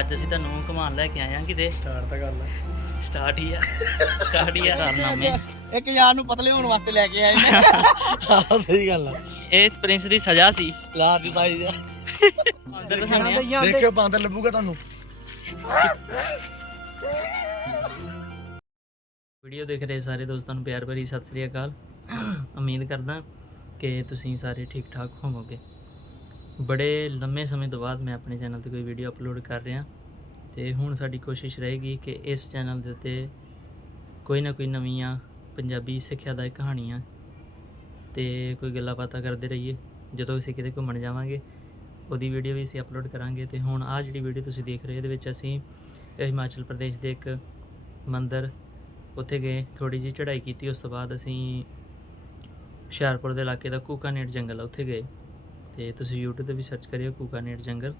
ਅੱਜ ਅਸੀਂ ਤੁਹਾਨੂੰ ਘੁਮਾਉਣ ਲੈ ਕੇ ਆਏ ਹਾਂ ਕਿਤੇ। ਸਟਾਰਟ ਤਾਂ ਕਰ ਲੈ। ਸਟਾਰਟ ਹੀ ਆ। ਸਟਾਰਟ ਹੀ ਆ ਕਾਰਨਾਮੇ ਇੱਕ ਯਾਰ ਨੂੰ ਪਤਲੇ ਹੋਣ ਵਾਸਤੇ ਲੈ ਕੇ ਆਏ ਨੇ ਹਾਂ ਸਹੀ ਗੱਲ ਆ। ਇਸ ਪ੍ਰਿੰਸ ਦੀ ਸਜ਼ਾ ਸੀ। ਲਾਰਜ ਸਾਈਜ਼ ਆ। ਅੰਦਰ ਦਿਖਾਣੇ ਆ। ਦੇਖਿਓ ਬਾਂਦਰ ਲੱਭੂਗਾ ਤੁਹਾਨੂੰ। ਵੀਡੀਓ ਦੇਖ ਰਹੇ ਸਾਰੇ ਦੋਸਤਾਂ ਨੂੰ ਪਿਆਰ ਭਰੀ ਸਤਿ ਸ੍ਰੀ ਅਕਾਲ। ਉਮੀਦ ਕਰਦਾ ਕਿ ਤੁਸੀਂ ਸਾਰੇ ਠੀਕ ਠਾਕ ਹੋਵੋਗੇ। ਬੜੇ ਲੰਮੇ ਸਮੇਂ ਤੋਂ ਬਾਅਦ ਮੈਂ ਆਪਣੇ ਚੈਨਲ ਤੇ ਕੋਈ ਵੀਡੀਓ ਅਪਲੋਡ ਕਰ ਰਿਹਾ। ਤੇ ਹੁਣ ਸਾਡੀ ਕੋਸ਼ਿਸ਼ ਰਹੇਗੀ ਕਿ ਇਸ ਚੈਨਲ ਦੇ ਉੱਤੇ ਕੋਈ ਨਾ ਕੋਈ ਨਵੀਆਂ ਪੰਜਾਬੀ ਸਿੱਖਿਆ ਸਿੱਖਿਆਦਾਇਕ ਕਹਾਣੀਆਂ ਤੇ ਕੋਈ ਗੱਲਾਂ ਬਾਤਾਂ ਕਰਦੇ ਰਹੀਏ। ਜਦੋਂ ਅਸੀਂ ਕਿਤੇ ਘੁੰਮਣ ਜਾਵਾਂਗੇ, ਉਹਦੀ ਵੀਡੀਓ ਵੀ ਅਸੀਂ ਅਪਲੋਡ ਕਰਾਂਗੇ। ਤੇ ਹੁਣ ਆਹ ਜਿਹੜੀ ਵੀਡੀਓ ਤੁਸੀਂ ਦੇਖ ਰਹੇ ਹੋ, ਇਹਦੇ ਵਿੱਚ ਅਸੀਂ ਹਿਮਾਚਲ ਪ੍ਰਦੇਸ਼ ਦੇ ਇੱਕ ਮੰਦਿਰ ਉੱਥੇ ਗਏ ਥੋੜੀ ਜਿਹੀ ਚੜ੍ਹਾਈ ਕੀਤੀ। ਉਸ ਤੋਂ ਬਾਅਦ ਅਸੀਂ ਹੁਸ਼ਿਆਰਪੁਰ ਦੇ ਇਲਾਕੇ ਦਾ ਕੂਕਾਨੇਟ ਜੰਗਲ ਆ, ਉੱਥੇ ਗਏ। ਤੇ ਤੁਸੀਂ YouTube ਤੇ ਵੀ ਸਰਚ ਕਰਿਓ ਕੂਕਾ ਨੇਟ ਜੰਗਲ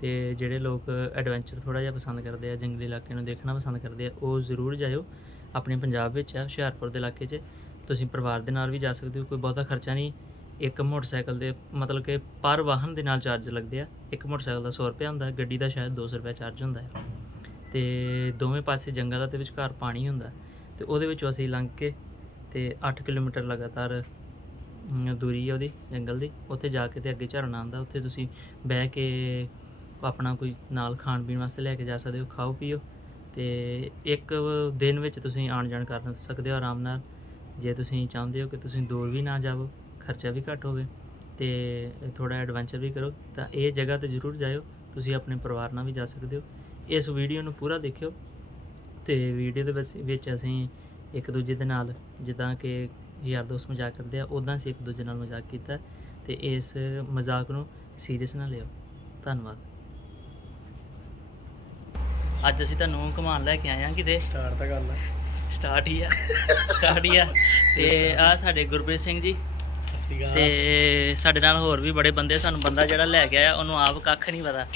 ਤੇ ਜਿਹੜੇ ਲੋਕ ਐਡਵੈਂਚਰ ਥੋੜਾ ਜਿਹਾ ਪਸੰਦ ਕਰਦੇ ਆ, ਜੰਗਲੀ ਇਲਾਕੇ ਨੂੰ ਦੇਖਣਾ ਪਸੰਦ ਕਰਦੇ ਆ, ਉਹ ਜ਼ਰੂਰ ਜਾਇਓ ਆਪਣੇ ਪੰਜਾਬ ਵਿੱਚ ਆ, ਹੁਸ਼ਿਆਰਪੁਰ ਦੇ ਇਲਾਕੇ 'ਚ। ਤੁਸੀਂ ਪਰਿਵਾਰ ਦੇ ਨਾਲ ਵੀ ਜਾ ਸਕਦੇ ਹੋ, ਕੋਈ ਬਹੁਤਾ ਖਰਚਾ ਨਹੀਂ। ਇੱਕ ਮੋਟਰਸਾਈਕਲ ਦੇ ਮਤਲਬ ਕਿ ਪਰ ਵਾਹਨ ਦੇ ਨਾਲ ਚਾਰਜ ਲੱਗਦੇ ਆ। ਇੱਕ ਮੋਟਰਸਾਈਕਲ ਦਾ 100 ਰੁਪਏ ਹੁੰਦਾ, ਗੱਡੀ ਦਾ ਸ਼ਾਇਦ 200 ਰੁਪਏ ਚਾਰਜ ਹੁੰਦਾ ਹੈ। ਤੇ ਦੋਵੇਂ ਪਾਸੇ ਜੰਗਲ ਆ ਤੇ ਵਿਚਕਾਰ ਪਾਣੀ ਹੁੰਦਾ। ਹੈ। ਤੇ ਉਹਦੇ ਵਿੱਚੋਂ ਅਸੀਂ ਲੰਘ ਕੇ ਤੇ 8 ਕਿਲੋਮੀਟਰ ਲਗਾਤਾਰ ਦੂਰੀ ਹੈ ਉਹਦੀ, ਜੰਗਲ ਦੀ, ਉੱਥੇ ਜਾ ਕੇ ਤੇ ਅੱਗੇ ਝਰਨਾ ਆਉਂਦਾ, ਉੱਥੇ ਤੁਸੀਂ ਬਹਿ ਕੇ ਆਪਣਾ ਕੋਈ ਨਾਲ ਖਾਣ ਪੀਣ ਵਾਸਤੇ ਲੈ ਕੇ ਜਾ ਸਕਦੇ ਹੋ, ਖਾਓ ਪੀਓ ਤੇ ਇੱਕ ਦਿਨ ਵਿੱਚ ਤੁਸੀਂ ਆਣ ਜਾਣ ਕਰ ਸਕਦੇ ਹੋ ਆਰਾਮ ਨਾਲ। ਜੇ ਤੁਸੀਂ ਚਾਹੁੰਦੇ ਹੋ ਕਿ ਤੁਸੀਂ ਦੂਰ ਵੀ ਨਾ ਜਾਵੋ, ਖਰਚਾ ਵੀ ਘੱਟ ਹੋਵੇ ਤੇ ਥੋੜਾ ਐਡਵੈਂਚਰ ਵੀ ਕਰੋ, ਤਾਂ ਇਹ ਜਗ੍ਹਾ ਤੇ ਜ਼ਰੂਰ ਜਾਇਓ, ਤੁਸੀਂ ਆਪਣੇ ਪਰਿਵਾਰ ਨਾਲ ਵੀ ਜਾ ਸਕਦੇ ਹੋ। ਇਸ ਵੀਡੀਓ ਨੂੰ ਪੂਰਾ ਦੇਖਿਓ ਤੇ ਵੀਡੀਓ ਦੇ ਵਿੱਚ- ਵਿੱਚ ਅਸੀਂ ਇੱਕ ਦੂਜੇ ਦੇ ਨਾਲ ਜਿੱਦਾਂ ਕਿ ਯਾਰ ਦੋਸਤ ਮਜ਼ਾਕ ਕਰਦੇ ਆ ਉਦਾਂ ਅਸੀਂ ਇੱਕ ਦੂਜੇ ਨਾਲ ਮਜ਼ਾਕ ਕੀਤਾ ਤੇ ਇਸ ਮਜ਼ਾਕ ਨੂੰ ਸੀਰੀਅਸ ਨਾ ਲਿਓ ਧੰਨਵਾਦ। ਅੱਜ ਅਸੀਂ ਤੁਹਾਨੂੰ ਘੁਮਾਉਣ ਲੈ ਕੇ ਆਏ ਹਾਂ ਕਿਤੇ। ਸਟਾਰਟ ਤਾਂ ਕਰ ਲੈ। ਸਟਾਰਟ ਹੀ ਆ। ਸਟਾਰਟ ਹੀ ਆ। ਤੇ ਆ ਸਾਡੇ ਗੁਰਪ੍ਰੀਤ ਸਿੰਘ ਜੀ। ਤੇ ਸਾਡੇ ਨਾਲ ਹੋਰ ਵੀ ਬੜੇ ਬੰਦੇ ਸਾਨੂੰ ਬੰਦਾ ਜਿਹੜਾ ਲੈ ਕੇ ਆਇਆ ਉਹਨੂੰ ਆਪ ਕੱਖ ਨਹੀਂ ਪਤਾ।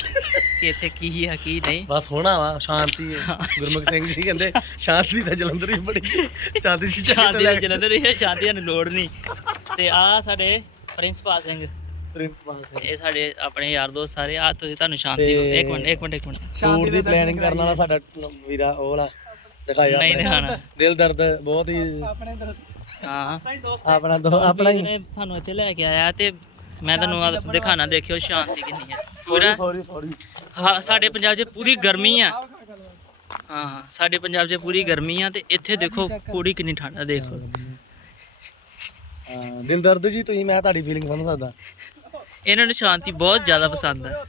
ਕਿ ਇੱਥੇ ਕੀ ਆ ਕੀ ਨਹੀਂ। ਬਸ ਹੋਣਾ ਵਾ ਸ਼ਾਂਤੀ ਹੈ। ਗੁਰਮੁਖ ਸਿੰਘ ਜੀ ਕਹਿੰਦੇ ਸ਼ਾਂਤੀ ਤਾਂ ਜਲੰਧਰ ਹੀ ਬੜੀ ਸ਼ਾਂਤੀ ਸੀ ਸ਼ਾਂਤੀ ਦੇ ਜਲੰਧਰ ਹੀ ਹੈ ਸ਼ਾਂਤੀ ਨੂੰ ਲੋੜ ਨਹੀਂ। ਤੇ ਆ ਸਾਡੇ ਪ੍ਰਿੰਸਪਾਲ ਸਿੰਘ। ਪ੍ਰਿੰਸੀਪਲ ਸਿੰਘ। ਇਹ ਸਾਡੇ ਆਪਣੇ ਯਾਰ ਦੋਸਤ ਸਾਰੇ। ਆ ਤੁਸੀਂ ਤੁਹਾਨੂੰ ਸ਼ਾਂਤੀ ਤੇ- ਇੱਕ ਮਿੰਟ ਇੱਕ ਮਿੰਟ ਇੱਕ ਮਿੰਟ। ਟੂਰ ਦੀ ਪਲੈਨਿੰਗ ਕਰਨ ਵਾਲਾ ਸਾਡਾ ਵੀਰਾ ਉਹ ਵਾਲਾ। ਦਿਖਾਇਆ ਨਹੀਂ ਦਿਖਾਣਾ। ਦਿਲ ਦਰਦ ਬਹੁਤ ਹੀ ਹਾਂ। ਆਪਣਾ ਦੋ ਆਪਣਾ ਹੀ ਸਾਨੂੰ ਇੱਥੇ ਲੈ ਕੇ ਆਇਆ ਤੇ ਮੈਂ ਤੁਹਾਨੂੰ ਆਹ ਦਿਖਾਣਾ ਦੇਖਿਓ ਸ਼ਾਂਤੀ ਕਿੰਨੀ ਹੈ ਪੂਰਾ ਸੌਰੀ ਸੌਰੀ ਹਾਂ ਸਾਡੇ ਪੰਜਾਬ 'ਚ ਪੂਰੀ ਗਰਮੀ ਆ। ਹਾਂ ਸਾਡੇ ਪੰਜਾਬ 'ਚ ਪੂਰੀ ਗਰਮੀ ਆ ਤੇ ਇੱਥੇ ਦੇਖੋ ਪੂਰੀ ਕਿੰਨੀ ਠੰਡ ਆ ਦੇਖੋ ਦਿਲ ਦਰਦ ਜੀ ਤੁਸੀਂ ਮੈਂ ਤੁਹਾਡੀ ਫੀਲਿੰਗ ਸਮਝ ਸਕਦਾ। ਇਹਨਾਂ ਨੂੰ ਸ਼ਾਂਤੀ ਬਹੁਤ ਜ਼ਿਆਦਾ ਪਸੰਦ ਆ।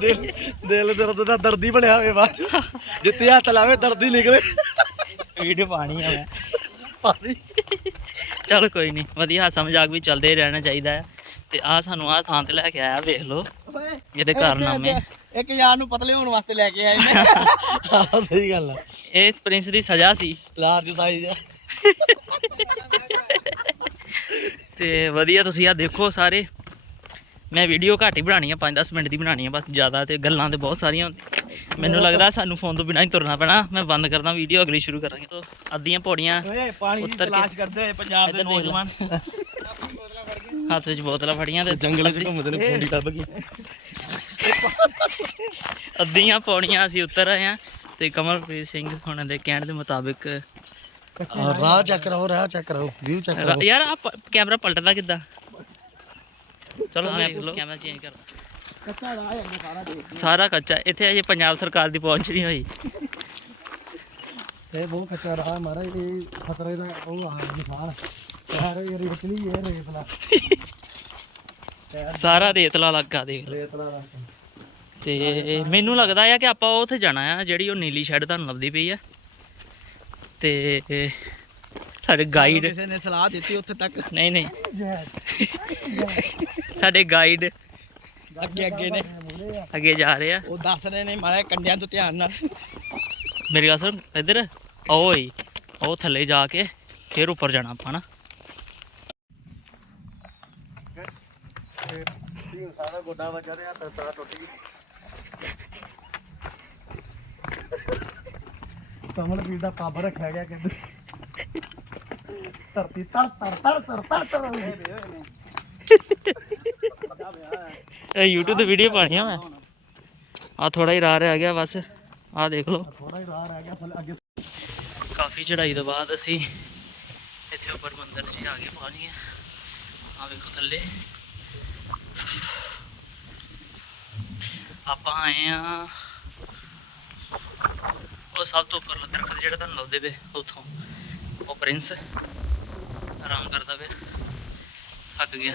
ਦਿਲ ਦਿਲ ਦਰਦ ਦਾ ਦਰਦੀ ਬਣਿਆ ਹੋਵੇ ਬਾਅਦ ਚੋਂ। ਜਿੱਤੇ ਹੱਥ ਲਾਵੇ ਦਰਦੀ ਨਿਕਲੇ। ਵੀਡੀਓ ਪਾਣੀ ਆ ਮੈਂ। ਭਾਜੀ ਚਲ ਕੋਈ ਨਹੀਂ ਵਧੀਆ ਹਾਸਾ ਮਜ਼ਾਕ ਵੀ ਚੱਲਦੇ ਹੀ ਰਹਿਣਾ ਚਾਹੀਦਾ ਹੈ ਤੇ ਆ ਸਾਨੂੰ ਆ ਥਾਂ ਤੇ ਲੈ ਕੇ ਆਇਆ ਵੇਖ ਲਓ। ਇਹਦੇ ਕਾਰਨਾਮੇ ਇੱਕ ਯਾਰ ਨੂੰ ਪਤਲੇ ਹੋਣ ਵਾਸਤੇ ਲੈ ਕੇ ਆਏ ਨੇ। ਹਾਂ ਸਹੀ ਗੱਲ ਆ। ਇਸ ਪ੍ਰਿੰਸ ਦੀ ਸਜ਼ਾ ਸੀ। ਲਾਰਜ ਸਾਈਜ਼ ਆ। ਤੇ ਵਧੀਆ ਤੁਸੀਂ ਆ ਦੇਖੋ ਸਾਰੇ। ਮੈਂ ਵੀਡੀਓ ਘੱਟ ਹੀ ਬਣਾਣੀ ਆ 5-10 ਮਿੰਟ ਦੀ ਬਣਾਣੀ ਆ ਬਸ ਜ਼ਿਆਦਾ ਤੇ ਗੱਲਾਂ ਤੇ ਬਹੁਤ ਸਾਰੀਆਂ ਮੈਨੂੰ ਲੱਗਦਾ ਸਾਨੂੰ ਫੋਨ ਤੋਂ ਬਿਨਾਂ ਹੀ ਤੁਰਨਾ ਪੈਣਾ। ਮੈਂ ਬੰਦ ਕਰਦਾ ਵੀਡੀਓ ਅਗਲੀ ਸ਼ੁਰੂ ਕਰਾਂਗੇ। ਤੋ ਅੱਧੀਆਂ ਪੌੜੀਆਂ ਦੀ ਉੱਤਰ ਕੇ- ਤਲਾਸ਼ ਕਰਦੇ ਹੋਏ ਪੰਜਾਬ ਦੇਖ ਲਾ। ਹੱਥ ਵਿੱਚ ਬੋਤਲਾਂ ਫੜੀਆਂ ਤੇ ਜੰਗਲ 'ਚ ਘੁੰਮਦੇ ਨੇ ਫੁੰਡੀ ਲੱਭ ਗਈ। ਅੱਧੀਆਂ ਪੌੜੀਆਂ ਅਸੀਂ ਉੱਤਰ ਆਏ ਆ ਤੇ ਕਮਲਪ੍ਰੀਤ ਸਿੰਘ ਹੁਣਾਂ ਦੇ ਕਹਿਣ ਦੇ ਮੁਤਾਬਿਕ ਰਾਹ ਚੈੱਕ ਕਰੋ ਰਾਹ ਚੈੱਕ ਕਰੋ ਵਿਊ ਚੈੱਕ ਯਾਰ ਆ ਕੈਮਰਾ ਪਲਟਦਾ ਕਿੱਦਾਂ? ਚਲੋ ਮੈਂ ਕੈਮਰਾ ਚੇਂਜ ਕਰ ਕੱਚਾ ਰਾਹ ਹੈ ਸਾਰਾ ਦੇਖ। ਸਾਰਾ ਕੱਚਾ ਇੱਥੇ ਅਜੇ ਪੰਜਾਬ ਸਰਕਾਰ ਦੀ ਪਹੁੰਚ ਨਹੀਂ ਹੋਈ। ਇਹ ਬਹੁਤ ਕੱਚਾ ਰਾਹ ਮਹਾਰਾਜ ਇਹ ਖਤਰੇ ਦਾ ਉਹ ਆ ਨਿਸ਼ਾਨ ਯਾਰ ਇਹ ਰੇਤਲੀ ਇਹ ਰੇਤਲਾ ਸਾਰਾ ਰੇਤਲਾ ਲੱਗਾ ਦੇਖ ਰੇਤਲਾ ਦਾ ਤੇ ਮੈਨੂੰ ਲੱਗਦਾ ਆ ਕਿ ਆਪਾਂ ਉੱਥੇ ਜਾਣਾ ਆ ਜਿਹੜੀ ਉਹ ਨੀਲੀ ਸ਼ੈਡ ਤੁਹਾਨੂੰ ਲੱਭਦੀ ਪਈ ਆ। ਤੇ ਸਾਡੇ ਗਾਈਡ ਕਿਸੇ ਨੇ ਸਲਾਹ ਦਿੱਤੀ ਉੱਥੇ ਤੱਕ। ਨਹੀਂ ਨਹੀਂ। ਸਾਡੇ ਗਾਈਡ ਅੱਗੇ ਅੱਗੇ ਨੇ। ਅੱਗੇ ਜਾ ਰਹੇ ਆ। ਉਹ ਦੱਸ ਰਹੇ ਨੇ ਮਾਰੇ ਕੰਡਿਆਂ ਤੋਂ ਧਿਆਨ ਨਾਲ। ਮੇਰੀ ਗੱਲ ਸੁਣ ਇੱਧਰ ਓਏ ਉਹ ਥੱਲੇ ਜਾ ਕੇ ਫਿਰ ਉੱਪਰ ਜਾਣਾ ਆਪਾਂ ਨਾ। ਸਾਰਾ ਗੋਡਾ ਵੱਜਾ ਰਿਹਾ ਤਾਂ ਟੁੱਟ ਗਈ ਕਮਲ ਵੀਰ ਦਾ ਪੱਬ ਰੱਖਿਆ ਗਿਆ ਕਹਿੰਦੇ। ਧਰਤੀ ਤਰ ਤਰ ਤਰ ਤਰ ਤਰ ਤਰ ਹੋਏ ਨੇ ਇਹ YouTube ਤੇ ਵੀਡੀਓ ਪਾਣੀ ਆ ਮੈਂ। ਆ ਥੋੜਾ ਹੀ ਰਾਹ ਰਹਿ ਗਿਆ ਬਸ। ਆ ਦੇਖ ਲਓ। ਥੋੜਾ ਹੀ ਰਾਹ ਰਹਿ ਗਿਆ ਅੱਗੇ ਕਾਫੀ ਚੜਾਈ ਤੋਂ ਬਾਅਦ ਅਸੀਂ ਇੱਥੇ ਉੱਪਰ ਮੰਦਰ 'ਚ ਆ ਗਏ ਪਹੁੰਚ ਗਏ। ਆ ਵੇਖੋ ਥੱਲੇ। ਆਪਾਂ ਆਏ ਆ। ਉਹ ਸਭ ਤੋਂ ਉੱਪਰਲਾ ਦਰਖਤ ਜਿਹੜਾ ਤੁਹਾਨੂੰ ਲੱਭਦੇ ਪਏ ਉੱਥੋਂ। ਉਹ ਪ੍ਰਿੰਸ ਆਰਾਮ ਕਰਦਾ ਪਿਆ। ਥੱਕ ਗਿਆ।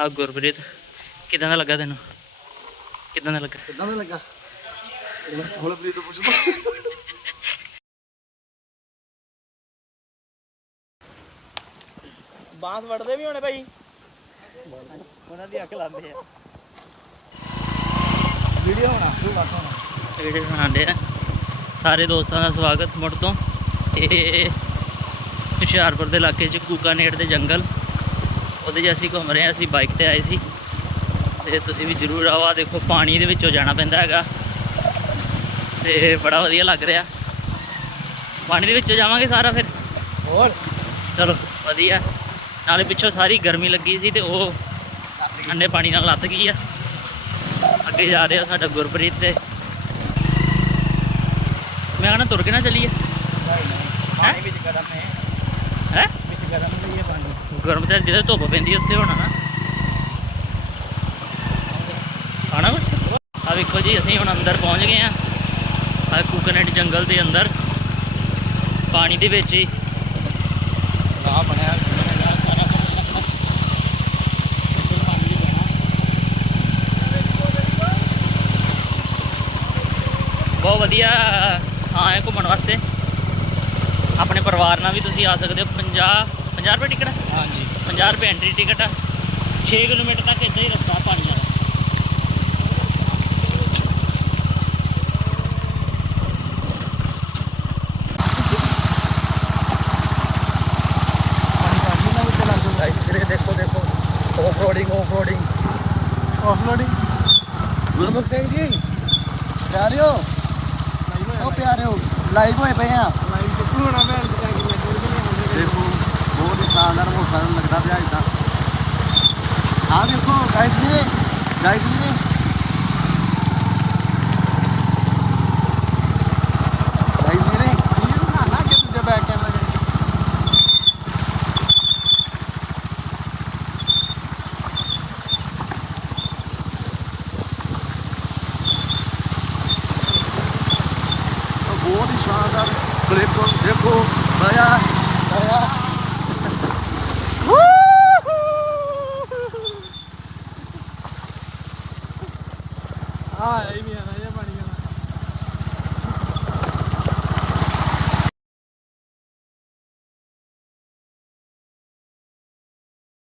ਆ ਗੁਰਪ੍ਰੀਤ ਕਿਦਾਂ ਦਾ ਲੱਗਾ ਤੈਨੂੰ? ਕਿਦਾਂ ਦਾ ਲੱਗਾ? ਕਿੱਦਾਂ ਦਾ ਲੱਗਾ? ਹੁਣ ਪ੍ਰੀਤ ਤੋਂ ਪੁੱਛਦਾ। ਬਾਂਸ ਵੜਦੇ ਵੀ ਹੋਣੇ ਭਾਈ। ਉਹਨਾਂ ਦੀ ਅੱਖ ਲਾਉਂਦੇ ਆ। ਵੀਡੀਓ ਹੋਣਾ ਤੂੰ ਬਸ ਹੋਣਾ। ਵੀਡੀਓ ਬਣਾਉਂਦੇ ਆ। ਸਾਰੇ ਦੋਸਤਾਂ ਦਾ ਸਵਾਗਤ ਮੁੜ ਤੋਂ। ਇਹ ਹੁਸ਼ਿਆਰਪੁਰ ਦੇ ਇਲਾਕੇ 'ਚ ਕੂਕਾਨੇੜ ਦੇ ਜੰਗਲ। ਉਹਦੇ 'ਚ ਅਸੀਂ ਘੁੰਮ ਰਹੇ ਹਾਂ ਅਸੀਂ ਬਾਈਕ ਤੇ ਆਏ ਸੀ। ਤੇ ਤੁਸੀਂ ਵੀ ਜ਼ਰੂਰ ਆਓ ਆਹ ਦੇਖੋ ਪਾਣੀ ਦੇ ਵਿੱਚੋਂ ਜਾਣਾ ਪੈਂਦਾ ਹੈਗਾ। ਤੇ ਬੜਾ ਵਧੀਆ ਲੱਗ ਰਿਹਾ। ਪਾਣੀ ਦੇ ਵਿੱਚੋਂ ਜਾਵਾਂਗੇ ਸਾਰਾ ਫਿਰ? ਹੋਰ? ਚਲੋ ਵਧੀਆ। ਨਾਲੇ ਪਿੱਛੋਂ ਸਾਰੀ ਗਰਮੀ ਲੱਗੀ ਸੀ ਤੇ ਉਹ ਠੰਡੇ ਪਾਣੀ ਨਾਲ ਲੱਤ ਗਈ ਆ। ਅੱਗੇ ਜਾ ਰਿਹਾ ਸਾਡਾ ਗੁਰਪ੍ਰੀਤ ਤੇ। ਮੈਂ ਕਹਿੰਦਾ ਤੁਰ ਕੇ ਨਾ ਚੱਲੀਏ। ਪਾਣੀ ਵਿੱਚ ਗਰਮ ਹੈ ਹੈ? ਵਿੱਚ ਗਰਮ ਨਹੀਂ ਹੈ ਪਾਣੀ। ਗਰਮ ਤੇ ਜਿੱਥੇ ਧੁੱਪ ਪੈਂਦੀ ਉੱਥੇ ਹੋਣਾ ਨਾ। ਆਣਾ ਕੁਛ? ਆ ਵੇਖੋ ਜੀ ਅਸੀਂ ਹੁਣ ਅੰਦਰ ਪਹੁੰਚ ਗਏ ਆ ਆ ਕੁਕਨਟ ਜੰਗਲ ਦੇ ਅੰਦਰ ਪਾਣੀ ਦੇ ਵਿੱਚ ਹੀ। ਰਾਹ ਬਣਿਆ। ਬਹੁਤ ਵਧੀਆ ਥਾਂ ਹੈ ਘੁੰਮਣ ਵਾਸਤੇ। ਆਪਣੇ ਪਰਿਵਾਰ ਨਾਲ ਵੀ ਤੁਸੀਂ ਆ ਸਕਦੇ ਹੋ 50 50 ਰੁਪਏ ਟਿਕਟ ਹਾਂਜੀ 50 ਰੁਪਏ ਐਂਟਰੀ ਟਿਕਟ ਆ 6 ਕਿਲੋਮੀਟਰ ਤੱਕ ਇੱਦਾਂ ਹੀ ਰਸਤਾ ਪਾਣੀ ਵਾਲਾ ਪਾਣੀ ਕਾਢੀ ਨਾ ਉੱਤੇ ਲੱਗ ਜਾਂਦਾ ਇਸ ਵੀਰੇ ਦੇਖੋ ਦੇਖੋ off roading off roading off roading Gurmukh Singh ji ਪਿਆਰਿਓ ਉਹ ਪਿਆਰਿਓ ਲਾਈਵ ਹੋਏ ਪਏ ਆ ਲਾਈਵ ਕਿੱਥੋਂ ਹੋਣਾ ਮੈਂ ਦੇਖੋ ਬਹੁਤ ਹੀ ਸ਼ਾਨਦਾਰ ਮੋਟਰ ਲੱਗਦਾ ਪਿਆ ਇਦਾਂ ਆ ਦੇਖੋ ਗਾਇਸ ਵੀਰੇ ਗਾਇਸ ਵੀਰੇ ਗਾਇਸ ਵੀਰੇ ਇਹ ਨਾ ਨਾ ਕਿ ਤੁਝੇ ਬੈਕ ਕੈਮਰਾ ਬਹੁਤ ਹੀ ਸ਼ਾਨਦਾਰ ਦੇਖੋ ਦੇਖੋ ਦਇਆ ਦਇਆ ਆ ਇਹ ਵੀ ਆਣਾ ਇਹ ਪਾਣੀ ਆਣਾ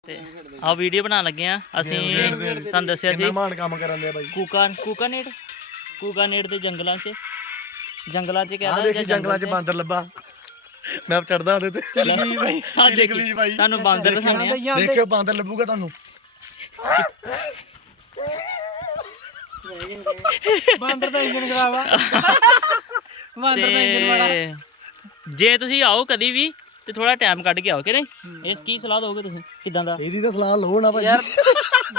ਤੇ ਆ ਵੀਡੀਓ ਬਣਾਉਣ ਲੱਗੇ ਆ। ਅਸੀਂ ਤੁਹਾਨੂੰ ਦੱਸਿਆ ਸੀ। ਮਾਨ ਕੰਮ ਕਰਨ ਦੇ ਬਾਈ। ਕੂਕਾ ਕੂਕਾਨੇੜ ਕੂਕਾਨੇੜ ਦੇ ਜੰਗਲਾਂ 'ਚ। ਜੰਗਲਾਂ 'ਚ ਆ ਕਹਿੰਦਾ ਦੇਖੀ ਜੰਗਲਾਂ 'ਚ ਬਾਂਦਰ ਲੱਭਾ। ਮੈਂ ਚੜਦਾ ਉਹਦੇ ਤੇ। ਚੱਲ ਗਈ ਬਾਈ। ਆ ਨਿਕਲ ਗਈ ਬਾਈ। ਤੁਹਾਨੂੰ ਬਾਂਦਰ ਦਿਖਾਉਣੇ ਆ। ਦੇਖਿਓ ਬਾਂਦਰ ਲੱਭੂਗਾ ਤੁਹਾਨੂੰ। ਬਾਂਦਰ ਦਾ ਇੰਜਨ ਖਰਾਬ ਆ। ਤੇ ਜੇ ਤੁਸੀਂ ਆਓ ਕਦੀ ਵੀ ਤੇ ਥੋੜਾ ਟਾਈਮ ਕੱਢ ਕੇ ਆਓ ਕਿ ਨਹੀਂ? ਇਸ ਕੀ ਸਲਾਹ ਦੋਗੇ ਤੁਸੀਂ? ਕਿਦਾਂ ਦਾ? ਇਹਦੀ ਤਾਂ ਸਲਾਹ ਲਓ ਨਾ ਭਾਈ।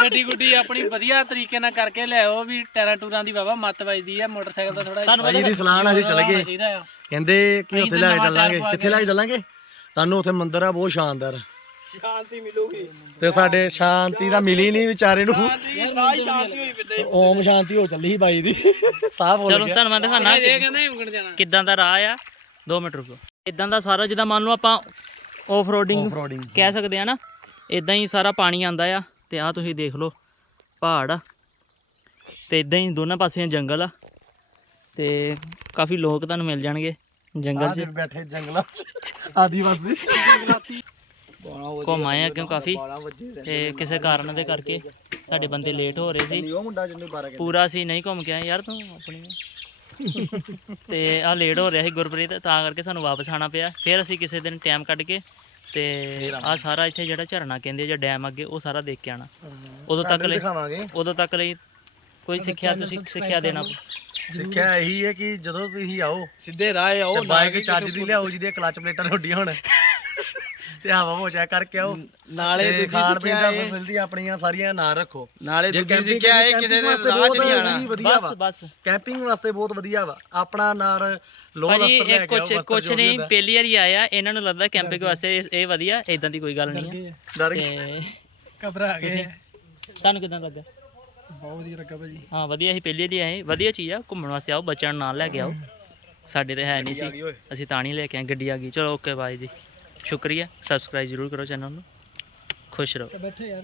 ਗੱਡੀ ਗੁੱਡੀ ਆਪਣੀ ਵਧੀਆ ਤਰੀਕੇ ਨਾਲ ਕਰਕੇ ਲਿਆਓ ਵੀ ਟੈਰਾ ਟੂਰਾਂ ਦੀ ਬਾਬਾ ਮੱਤ ਵੱਜਦੀ ਆ ਮੋਟਰਸਾਈਕਲ ਦਾ ਥੋੜਾ ਤੁਹਾਨੂੰ ਇਹਦੀ ਸਲਾਹ ਨਾਲ ਅਸੀਂ ਚਲੇ ਗਏ। ਕਹਿੰਦੇ ਕਿ ਉੱਥੇ ਲੈ ਚੱਲਾਂਗੇ। ਕਿੱਥੇ ਲੈ ਕੇ ਚੱਲਾਂਗੇ? ਤੁਹਾਨੂੰ ਉੱਥੇ ਮੰਦਿਰ ਆ ਬਹੁਤ ਸ਼ਾਨਦਾਰ। ਸ਼ਾਂਤੀ ਮਿਲੂਗੀ। ਤੇ ਸਾਡੇ ਸ਼ਾਂਤੀ ਤਾਂ ਮਿਲੀ ਨਹੀਂ ਵਿਚਾਰੇ ਨੂੰ। ਸਾਰੀ ਸ਼ਾਂਤੀ ਹੋਈ ਫਿਰਦੇ ਓਮ ਸ਼ਾਂਤੀ ਹੋ ਚੱਲੀ ਸੀ ਬਾਈ ਦੀ। ਸਾਫ਼ ਹੋ ਚਲੋ ਤੁਹਾਨੂੰ ਮੈਂ ਦਿਖਾਣਾ ਇਹ ਕਹਿੰਦੇ ਉਂਗਣ ਜਾਣਾ। ਕਿਦਾਂ ਦਾ ਰਾਹ ਆ? 2 ਮਿੰਟ ਰੁਕੋ। ਇਦਾਂ ਦਾ ਸਾਰਾ ਜਿੱਦਾਂ ਮੰਨ ਲਓ ਆਪਾਂ ਆਫ ਰੋਡਿੰਗ ਕਹਿ ਸਕਦੇ ਆ ਨਾ ਇਦਾਂ ਹੀ ਸਾਰਾ ਪਾਣੀ ਆਂਦਾ ਆ ਤੇ ਆ ਤੁਸੀਂ ਦੇਖ ਲਓ ਪਹਾੜ ਆ। ਤੇ ਇਦਾਂ ਹੀ ਦੋਨਾਂ ਪਾਸਿਆਂ ਜੰਗਲ ਆ ਤੇ ਕਾਫੀ ਲੋਕ ਤੁਹਾਨੂੰ ਮਿਲ ਜਾਣਗੇ ਜੰਗਲ 'ਚ। ਬੈਠੇ ਜੰਗਲਾਂ ਆਦੀਵਾਸੀ। ਘੁੰਮ ਆਏ ਕਿਉਂ ਕਾਫੀ? ਤੇ ਕਿਸੇ ਕਾਰਨ ਦੇ ਕਰਕੇ ਸਾਡੇ ਬੰਦੇ ਲੇਟ ਹੋ ਰਹੇ ਸੀ। ਉਹ ਮੁੰਡਾ ਜਿਹਨੂੰ 12 ਪੂਰਾ ਸੀ ਨਹੀਂ ਘੁੰਮ ਕੇ ਆਏ। ਯਾਰ ਤੂੰ ਆਪਣੀ ਤੇ ਆ ਲੇਟ ਹੋ ਰਿਹਾ ਸੀ ਗੁਰਪ੍ਰੀਤ ਤਾਂ ਕਰਕੇ ਸਾਨੂੰ ਵਾਪਸ ਆਣਾ ਪਿਆ। ਫਿਰ ਅਸੀਂ ਕਿਸੇ ਦਿਨ ਟਾਈਮ ਕੱਢ ਕੇ ਤੇ ਆ ਸਾਰਾ ਇੱਥੇ ਜਿਹੜਾ ਝਰਨਾ ਕਹਿੰਦੇ ਜਾਂ ਡੈਮ ਅੱਗੇ ਉਹ ਸਾਰਾ ਦੇਖ ਕੇ ਆਣਾ ਉਦੋਂ ਤੱਕ ਲਈ ਦਿਖਾਵਾਂਗੇ। ਉਦੋਂ ਤੱਕ ਲਈ ਕੋਈ ਸਿੱਖਿਆ ਤੁਸੀਂ ਸਿੱਖਿਆ ਦੇਣਾ। ਸਿੱਖਿਆ ਇਹੀ ਹੈ ਕਿ ਜਦੋਂ ਤੁਸੀਂ ਆਓ ਸਿੱਧੇ ਰਾਹ ਆਓ ਬਾਈਕ ਚੱਜ ਦੀ ਲਿਆਓ ਜਿਹਦੇ ਕਲਚ ਪਲੇਟਾਂ ਰੋਡੀਆਂ ਹੋਣ। ਤੇ ਹਵਾ ਹੋ ਚੈੱਕ ਕਰਕੇ ਆਓ। ਨਾਲੇ ਤੇ ਖਾਣ ਪੀਣ ਦਾ ਫੈਸਿਲਿਟੀ ਆਪਣੀਆਂ ਸਾਰੀਆਂ ਨਾਲ ਰੱਖੋ। ਨਾਲੇ ਜੇ ਦੂਜੀ camping ਸਿੱਖਿਆ ਇਹ ਕਿਸੇ ਦੇ ਰਾਹ 'ਚ ਨਹੀਂ ਆਣਾ ਹੀ ਵਧੀਆ ਬਸ ਵਾ। ਬਸ। ਕੈਂਪਿੰਗ ਵਾਸਤੇ ਬਹੁਤ ਵਧੀਆ ਵਾ। ਆਪਣਾ ਨਾਲ ਲੋ ਲਸਤਰ ਲੈ ਇਹ ਕੇ ਆਓ ਕੁਛ ਵਸਤਰ ਕੁਛ ਜੋ ਵੀ ਨਹੀਂ। ਪਹਿਲੀ ਵਾਰੀ ਆਇਆ ਇਹਨਾਂ ਨੂੰ ਲੱਗਦਾ ਕੈਂਪਿੰਗ ਵਾਸਤੇ ਇਹ- ਵਧੀਆ ਇਦਾਂ ਦੀ ਕੋਈ ਗੱਲ ਨਹੀਂ ਹੈ ਡਰ ਗਏ। ਘਬਰਾ ਗਏ। ਤੁਹਾਨੂੰ ਕਿਦਾਂ ਲੱਗਾ? ਬਹੁਤ ਵਧੀਆ ਲੱਗਾ ਭਾਜੀ। ਹਾਂ ਵਧੀਆ ਅਸੀਂ ਪਹਿਲੀ ਵਾਰੀ ਆਏ। ਵਧੀਆ ਚੀਜ਼ ਆ ਘੁੰਮਣ ਵਾਸਤੇ ਆਓ ਬੱਚਿਆਂ ਨੂੰ ਨਾਲ ਲੈ ਕੇ ਆਓ। ਸਾਡੇ ਤੇ ਹੈ ਨਹੀਂ ਸੀ। ਅਸੀਂ ਤਾਂ ਨਹੀਂ ਲੈ ਕੇ ਆਏ ਗੱਡੀ ਆ ਗਈ। ਚਲੋ ਓਕੇ ਬਾਏ ਜੀ। ਸ਼ੁਕਰੀਆ। ਸਬਸਕ੍ਰਾਈਬ ਜ਼ਰੂਰ ਕਰੋ ਚੈਨਲ ਨੂੰ। ਖੁਸ਼ ਰਹੋ। ਬੈਠੇ ਯਾਰ।